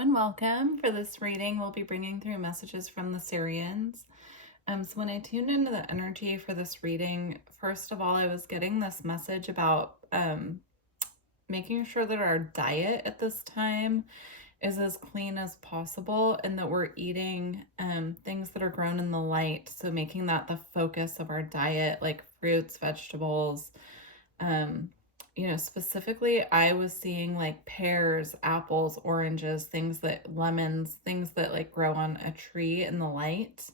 and welcome. For this reading, we'll be bringing through messages from the Sirians. So when I tuned into the energy for this reading, first of all, I was getting this message about making sure that our diet at this time is as clean as possible and that we're eating things that are grown in the light. So making that the focus of our diet, like fruits, vegetables, specifically I was seeing like pears, apples, oranges, lemons, things that like grow on a tree in the light.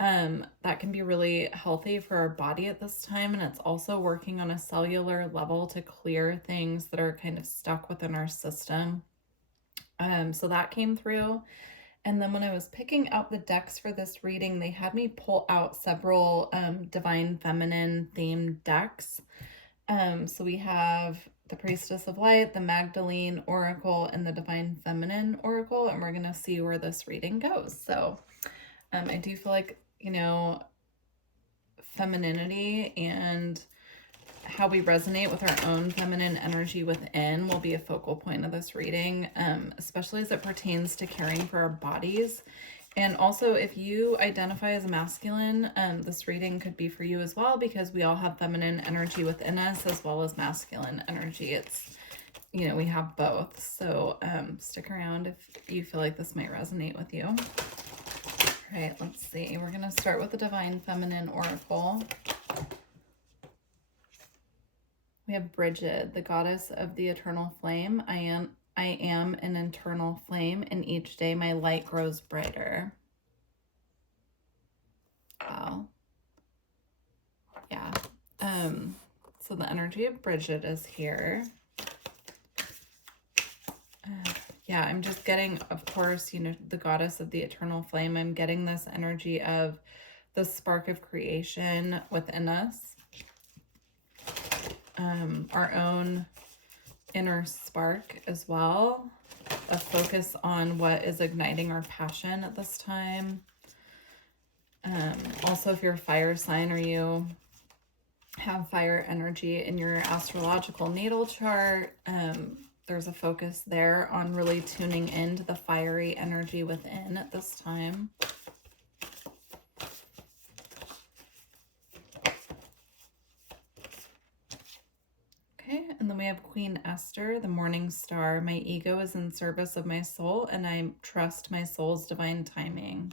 That can be really healthy for our body at this time. And it's also working on a cellular level to clear things that are kind of stuck within our system. So that came through. And then when I was picking out the decks for this reading, they had me pull out several divine feminine themed decks. So we have the Priestess of Light, the Magdalene Oracle, and the Divine Feminine Oracle, and we're going to see where this reading goes. So I do feel like, femininity and how we resonate with our own feminine energy within will be a focal point of this reading, especially as it pertains to caring for our bodies. And also, if you identify as a masculine, this reading could be for you as well, because we all have feminine energy within us as well as masculine energy. It's, we have both. So stick around if you feel like this might resonate with you. All right, let's see. We're going to start with the Divine Feminine Oracle. We have Bridget, the goddess of the eternal flame. I am an eternal flame, and each day my light grows brighter. Wow. Yeah. So the energy of Bridget is here. Yeah, I'm just getting, of course, the goddess of the eternal flame. I'm getting this energy of the spark of creation within us. Our own inner spark as well. A focus on what is igniting our passion at this time. Also, if you're a fire sign or you have fire energy in your astrological natal chart, there's a focus there on really tuning into the fiery energy within at this time. Okay, and then we have Queen Esther, the morning star. My ego is in service of my soul, and I trust my soul's divine timing.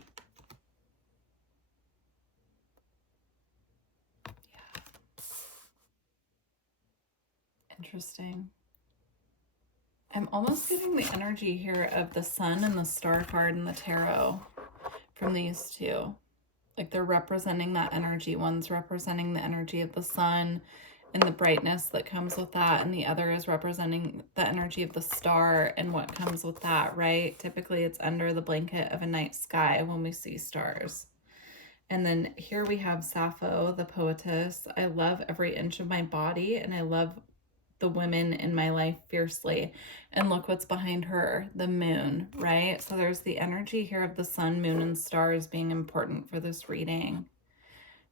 Yeah. Interesting. I'm almost getting the energy here of the sun and the star card and the tarot from these two. Like they're representing that energy. One's representing the energy of the sun and the brightness that comes with that, and the other is representing the energy of the star and what comes with that, right? Typically it's under the blanket of a night sky when we see stars. And then here we have Sappho, the poetess. I love every inch of my body, and I love the women in my life fiercely. And look what's behind her, the moon, right? So there's the energy here of the sun, moon, and stars being important for this reading.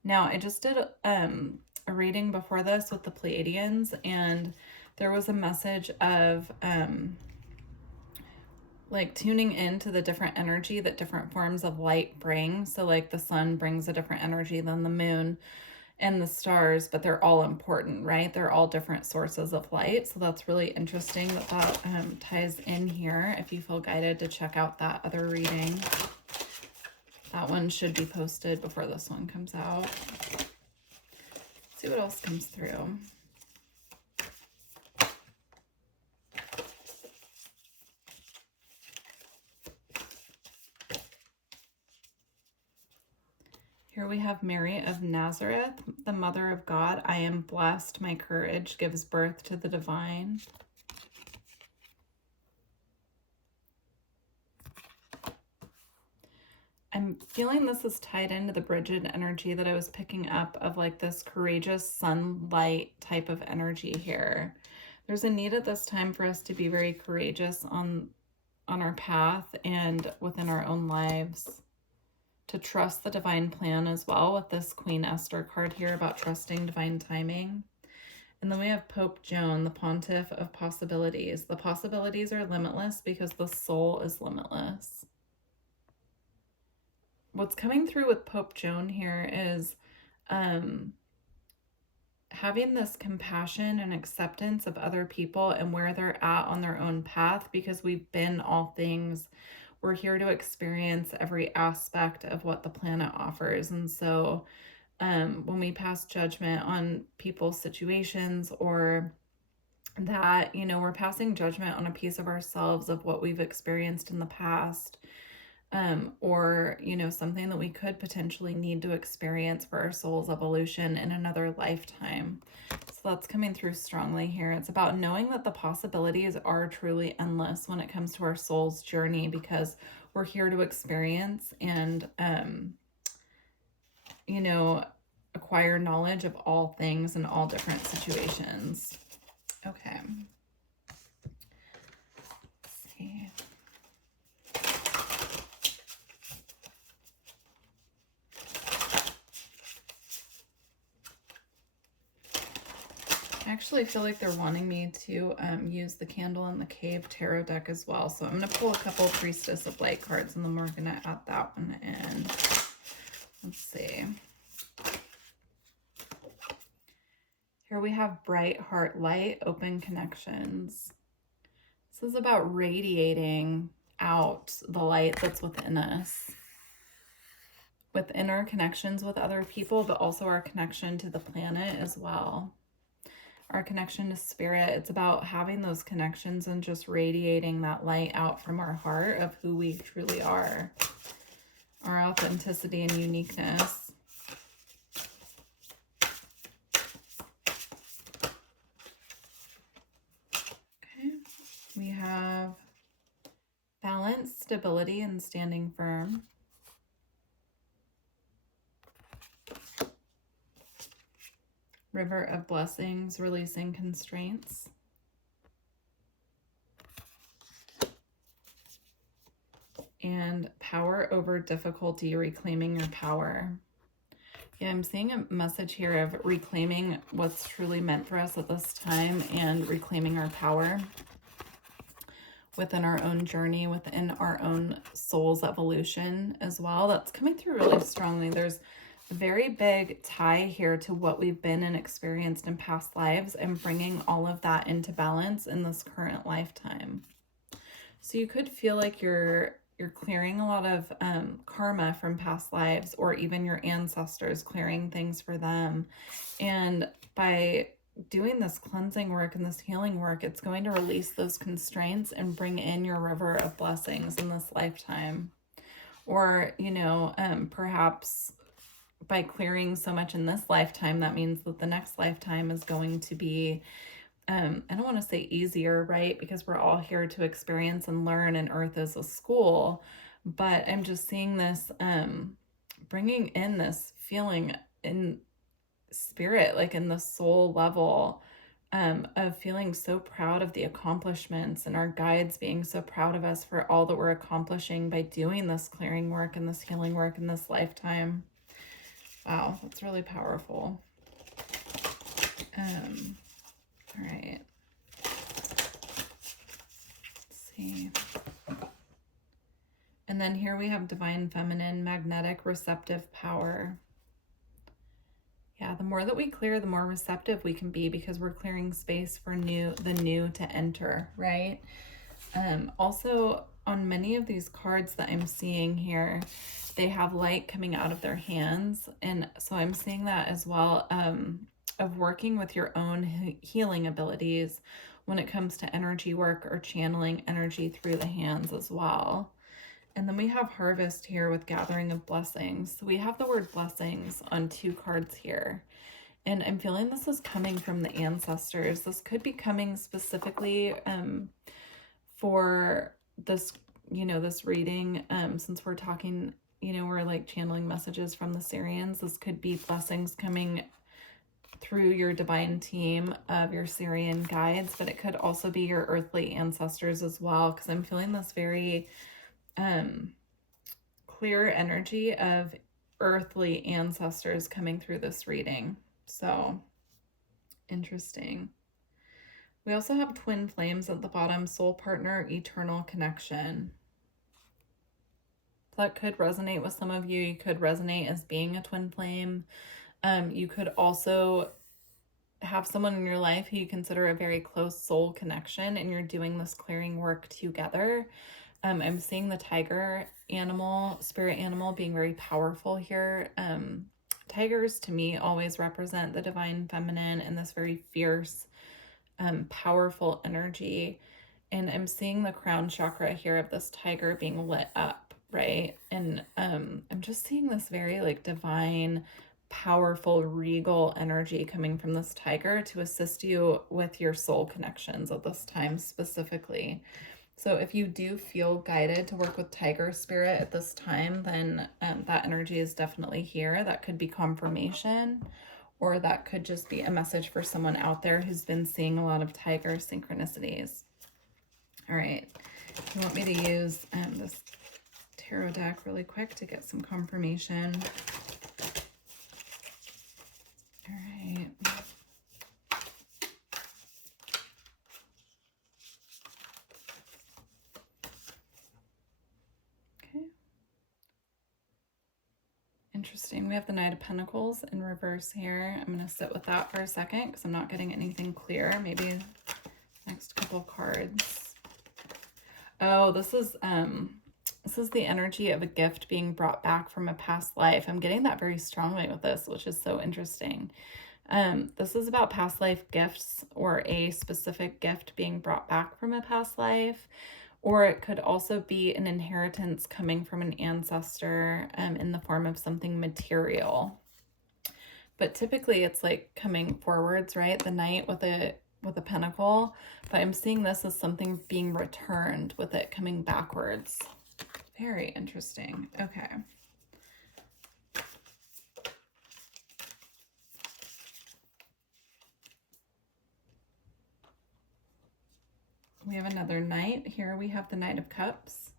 Now, I just did a reading before this with the Pleiadians, and there was a message of like tuning into the different energy that different forms of light bring. So like the sun brings a different energy than the moon and the stars, but they're all important, right? They're all different sources of light. So that's really interesting that ties in here. If you feel guided to check out that other reading, that one should be posted before this one comes out. Let's see what else comes through. Here we have Mary of Nazareth, the Mother of God. I am blessed. My courage gives birth to the divine. I'm feeling this is tied into the Bridget energy that I was picking up of like this courageous sunlight type of energy here. There's a need at this time for us to be very courageous on our path and within our own lives. To trust the divine plan as well with this Queen Esther card here about trusting divine timing. And then we have Pope Joan, the Pontiff of Possibilities. The possibilities are limitless because the soul is limitless. What's coming through with Pope Joan here is having this compassion and acceptance of other people and where they're at on their own path, because we've been all things. We're here to experience every aspect of what the planet offers. And so when we pass judgment on people's situations, or that, you know, we're passing judgment on a piece of ourselves of what we've experienced in the past, or, you know, something that we could potentially need to experience for our soul's evolution in another lifetime. So that's coming through strongly here. It's about knowing that the possibilities are truly endless when it comes to our soul's journey, because we're here to experience and, you know, acquire knowledge of all things in all different situations. Okay. Let's see. I actually feel like they're wanting me to use the Candle in the Cave tarot deck as well. So I'm going to pull a couple Priestess of Light cards, and then we're going to add that one in. Let's see. Here we have Bright Heart Light, Open Connections. This is about radiating out the light that's within us, within our connections with other people, but also our connection to the planet as well. Our connection to spirit. It's about having those connections and just radiating that light out from our heart of who we truly are, our authenticity and uniqueness. We have balance, stability, and standing firm. River of Blessings, releasing constraints. And power over difficulty, reclaiming your power. Yeah, I'm seeing a message here of reclaiming what's truly meant for us at this time and reclaiming our power within our own journey, within our own soul's evolution as well. That's coming through really strongly. There's a very big tie here to what we've been and experienced in past lives and bringing all of that into balance in this current lifetime. So you could feel like you're clearing a lot of karma from past lives, or even your ancestors, clearing things for them. And by doing this cleansing work and this healing work, it's going to release those constraints and bring in your river of blessings in this lifetime. Or, you know, perhaps by clearing so much in this lifetime, that means that the next lifetime is going to be, I don't want to say easier, right? Because we're all here to experience and learn, and Earth is a school. But I'm just seeing this, bringing in this feeling in spirit, like in the soul level, of feeling so proud of the accomplishments, and our guides being so proud of us for all that we're accomplishing by doing this clearing work and this healing work in this lifetime. Wow, that's really powerful. All right. Let's see. And then here we have Divine Feminine, Magnetic, Receptive Power. Yeah, the more that we clear, the more receptive we can be, because we're clearing space for the new to enter, right? Also, on many of these cards that I'm seeing here, they have light coming out of their hands. And so I'm seeing that as well, of working with your own healing abilities when it comes to energy work or channeling energy through the hands as well. And then we have Harvest here with Gathering of Blessings. So we have the word blessings on 2 cards here. And I'm feeling this is coming from the ancestors. This could be coming specifically for this, you know, this reading, since we're talking, you know, we're like channeling messages from the Sirians. This could be blessings coming through your divine team of your Sirian guides, but it could also be your earthly ancestors as well, because I'm feeling this very clear energy of earthly ancestors coming through this reading. So Interesting. We also have twin flames at the bottom, soul partner, eternal connection. That could resonate with some of you. You could resonate as being a twin flame. You could also have someone in your life who you consider a very close soul connection, and you're doing this clearing work together. I'm seeing the tiger animal, spirit animal, being very powerful here. Tigers to me always represent the divine feminine and this very fierce, powerful energy. And I'm seeing the crown chakra here of this tiger being lit up, right? And I'm just seeing this very like divine, powerful, regal energy coming from this tiger to assist you with your soul connections at this time specifically. So if you do feel guided to work with tiger spirit at this time, then that energy is definitely here. That could be confirmation, or that could just be a message for someone out there who's been seeing a lot of tiger synchronicities. All right, you want me to use this tarot deck really quick to get some confirmation. All right. Okay. Interesting. We have the Knight of Pentacles in reverse here. I'm going to sit with that for a second because I'm not getting anything clear. Maybe next couple cards. Oh, this is the energy of a gift being brought back from a past life. I'm getting that very strongly with this, which is so interesting. This is about past life gifts, or a specific gift being brought back from a past life, or it could also be an inheritance coming from an ancestor in the form of something material. But typically it's like coming forwards, right? The knight with a pentacle, but I'm seeing this as something being returned with it coming backwards. Very interesting. Okay. We have another knight. Here we have the Knight of Cups.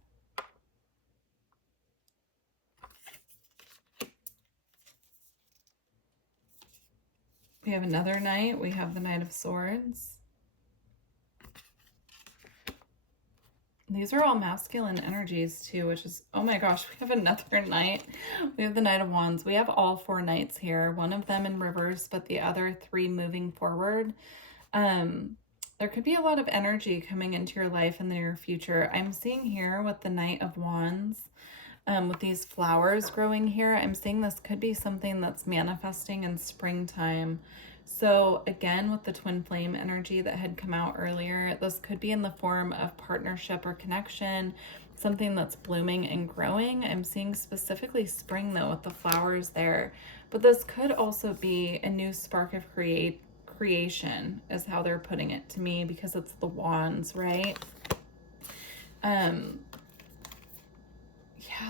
We have another knight. We have the Knight of Swords. These are all masculine energies too, which is, oh my gosh, we have another knight. We have the Knight of Wands. We have all four knights here, one of them in reverse, but the other three moving forward. There could be a lot of energy coming into your life in the near future. I'm seeing here with the Knight of Wands, with these flowers growing here, I'm seeing this could be something that's manifesting in springtime. So again, with the twin flame energy that had come out earlier, this could be in the form of partnership or connection, something that's blooming and growing. I'm seeing specifically spring though with the flowers there, but this could also be a new spark of creation is how they're putting it to me, because it's the wands, right? Yeah,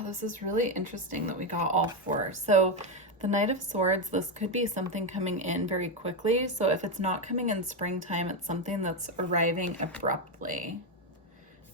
this is really interesting that we got all four. So the Knight of Swords, this could be something coming in very quickly. So if it's not coming in springtime, it's something that's arriving abruptly.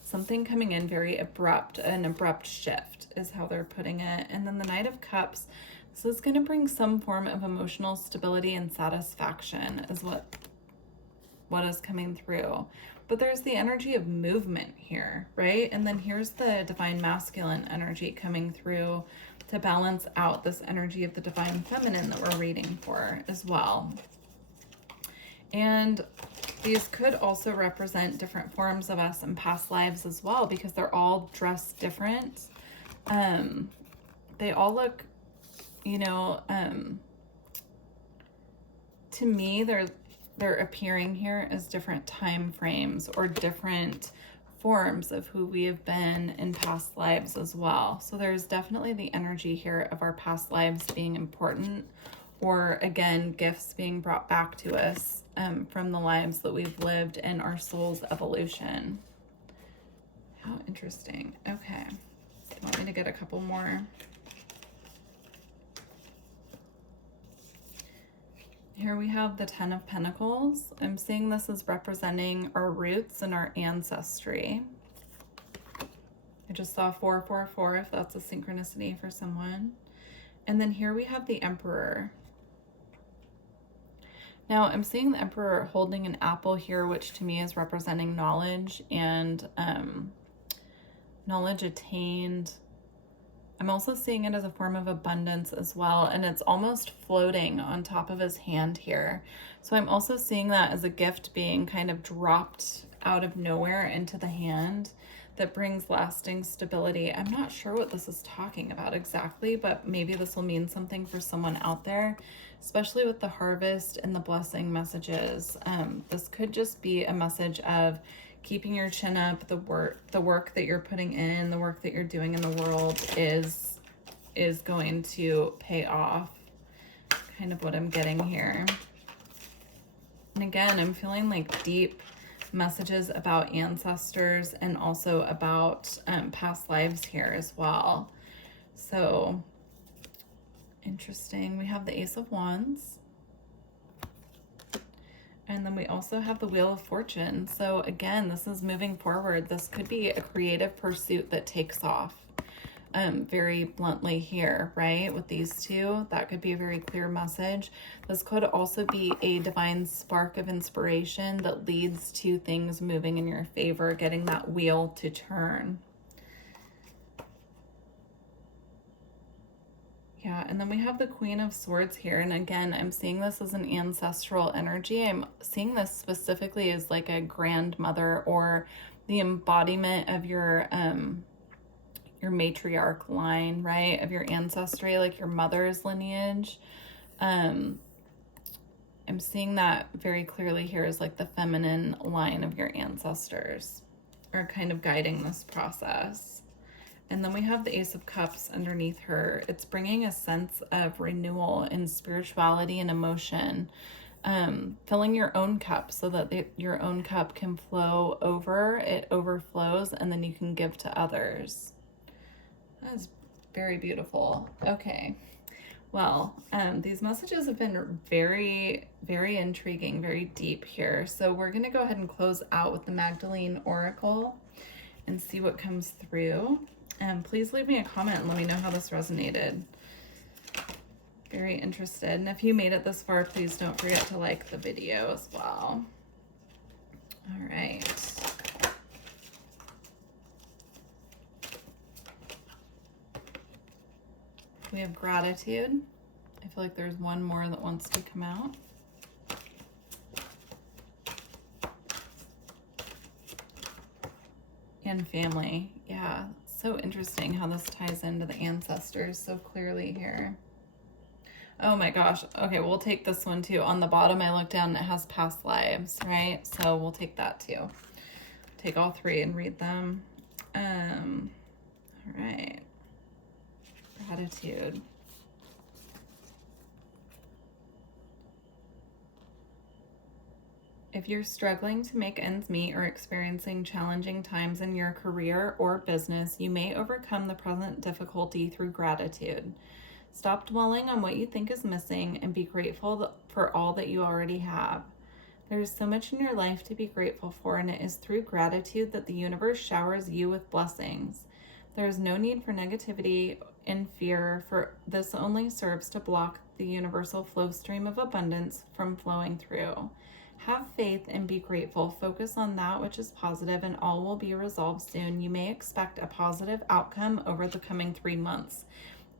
Something coming in very abrupt, an abrupt shift is how they're putting it. And then the Knight of Cups, this is going to bring some form of emotional stability and satisfaction is what is coming through. But there's the energy of movement here, right? And then here's the divine masculine energy coming through to balance out this energy of the divine feminine that we're reading for as well. And these could also represent different forms of us in past lives as well, because they're all dressed different. They all look, you know, to me, they're appearing here as different time frames or different forms of who we have been in past lives as well. So there's definitely the energy here of our past lives being important, or again, gifts being brought back to us from the lives that we've lived in our soul's evolution. How interesting. Okay. Do you want me to get a couple more? Here we have the Ten of Pentacles. I'm seeing this as representing our roots and our ancestry. I just saw 444 if that's a synchronicity for someone. And then here we have the Emperor. Now I'm seeing the Emperor holding an apple here, which to me is representing knowledge and knowledge attained. I'm also seeing it as a form of abundance as well, and it's almost floating on top of his hand here. So I'm also seeing that as a gift being kind of dropped out of nowhere into the hand that brings lasting stability. I'm not sure what this is talking about exactly, but maybe this will mean something for someone out there, especially with the harvest and the blessing messages. This could just be a message of keeping your chin up. The work that you're putting in, the work that you're doing in the world is going to pay off. Kind of what I'm getting here. And again, I'm feeling like deep messages about ancestors and also about past lives here as well. So interesting. We have the Ace of Wands. And then we also have the Wheel of Fortune. So again, this is moving forward. This could be a creative pursuit that takes off very bluntly here, right? With these two, that could be a very clear message. This could also be a divine spark of inspiration that leads to things moving in your favor, getting that wheel to turn. Yeah, and then we have the Queen of Swords here. And again, I'm seeing this as an ancestral energy. I'm seeing this specifically as like a grandmother or the embodiment of your matriarch line, right? Of your ancestry, like your mother's lineage. I'm seeing that very clearly here as like the feminine line of your ancestors are kind of guiding this process. And then we have the Ace of Cups underneath her. It's bringing a sense of renewal in spirituality and emotion, filling your own cup so that your own cup can flow over, it overflows, and then you can give to others. That is very beautiful. Okay. Well, these messages have been very, very intriguing, very deep here. So we're going to go ahead and close out with the Magdalene Oracle and see what comes through. And please leave me a comment and let me know how this resonated. Very interested. And if you made it this far, please don't forget to like the video as well. All right. We have gratitude. I feel like there's one more that wants to come out. And family. Yeah. So interesting how this ties into the ancestors so clearly here. Oh my gosh. Okay, we'll take this one too. On the bottom, I look down and it has past lives, right? So we'll take that too. Take all three and read them. All right. Gratitude. If you're struggling to make ends meet or experiencing challenging times in your career or business, you may overcome the present difficulty through gratitude. Stop dwelling on what you think is missing and be grateful for all that you already have. There is so much in your life to be grateful for, and it is through gratitude that the universe showers you with blessings. There is no need for negativity and fear, for this only serves to block the universal flow stream of abundance from flowing through. Have faith and be grateful. Focus on that which is positive, and all will be resolved soon. You may expect a positive outcome over the coming 3 months.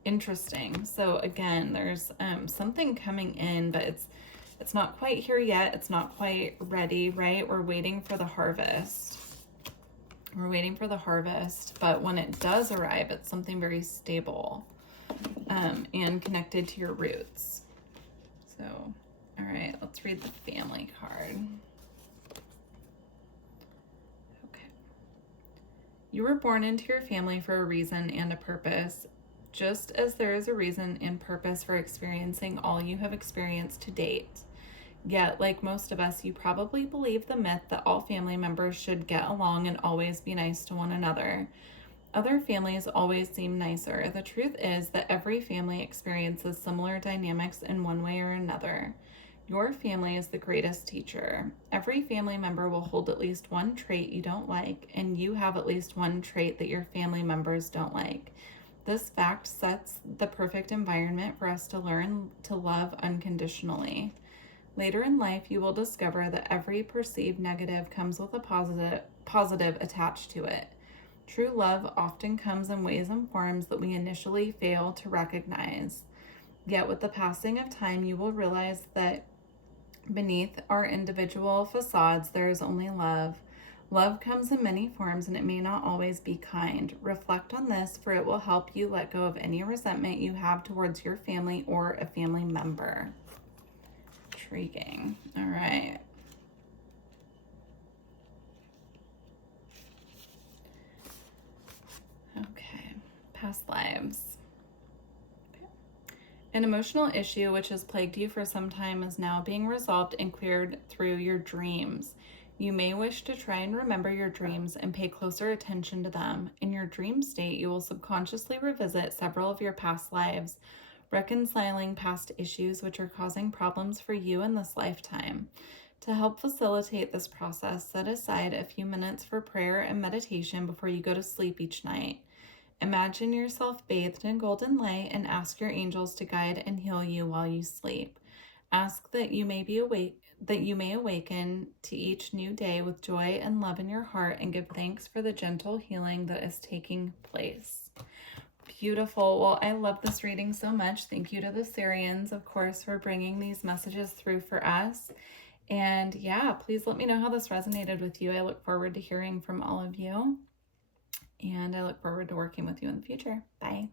Interesting. So again, there's something coming in, but it's not quite here yet. It's not quite ready, right? We're waiting for the harvest. We're waiting for the harvest, but when it does arrive, it's something very stable and connected to your roots. So, all right, let's read the family card. Okay. You were born into your family for a reason and a purpose, just as there is a reason and purpose for experiencing all you have experienced to date. Yet, like most of us, you probably believe the myth that all family members should get along and always be nice to one another. Other families always seem nicer. The truth is that every family experiences similar dynamics in one way or another. Your family is the greatest teacher. Every family member will hold at least one trait you don't like, and you have at least one trait that your family members don't like. This fact sets the perfect environment for us to learn to love unconditionally. Later in life, you will discover that every perceived negative comes with a positive attached to it. True love often comes in ways and forms that we initially fail to recognize. Yet, with the passing of time, you will realize that beneath our individual facades, there is only love. Love comes in many forms and it may not always be kind. Reflect on this, for it will help you let go of any resentment you have towards your family or a family member. Intriguing. All right. Okay. Past lives. An emotional issue which has plagued you for some time is now being resolved and cleared through your dreams. You may wish to try and remember your dreams and pay closer attention to them. In your dream state, you will subconsciously revisit several of your past lives, reconciling past issues which are causing problems for you in this lifetime. To help facilitate this process, set aside a few minutes for prayer and meditation before you go to sleep each night. Imagine yourself bathed in golden light and ask your angels to guide and heal you while you sleep. Ask that you may awaken to each new day with joy and love in your heart, and give thanks for the gentle healing that is taking place. Beautiful. Well, I love this reading so much. Thank you to the Sirians, of course, for bringing these messages through for us. And yeah, please let me know how this resonated with you. I look forward to hearing from all of you. And I look forward to working with you in the future. Bye.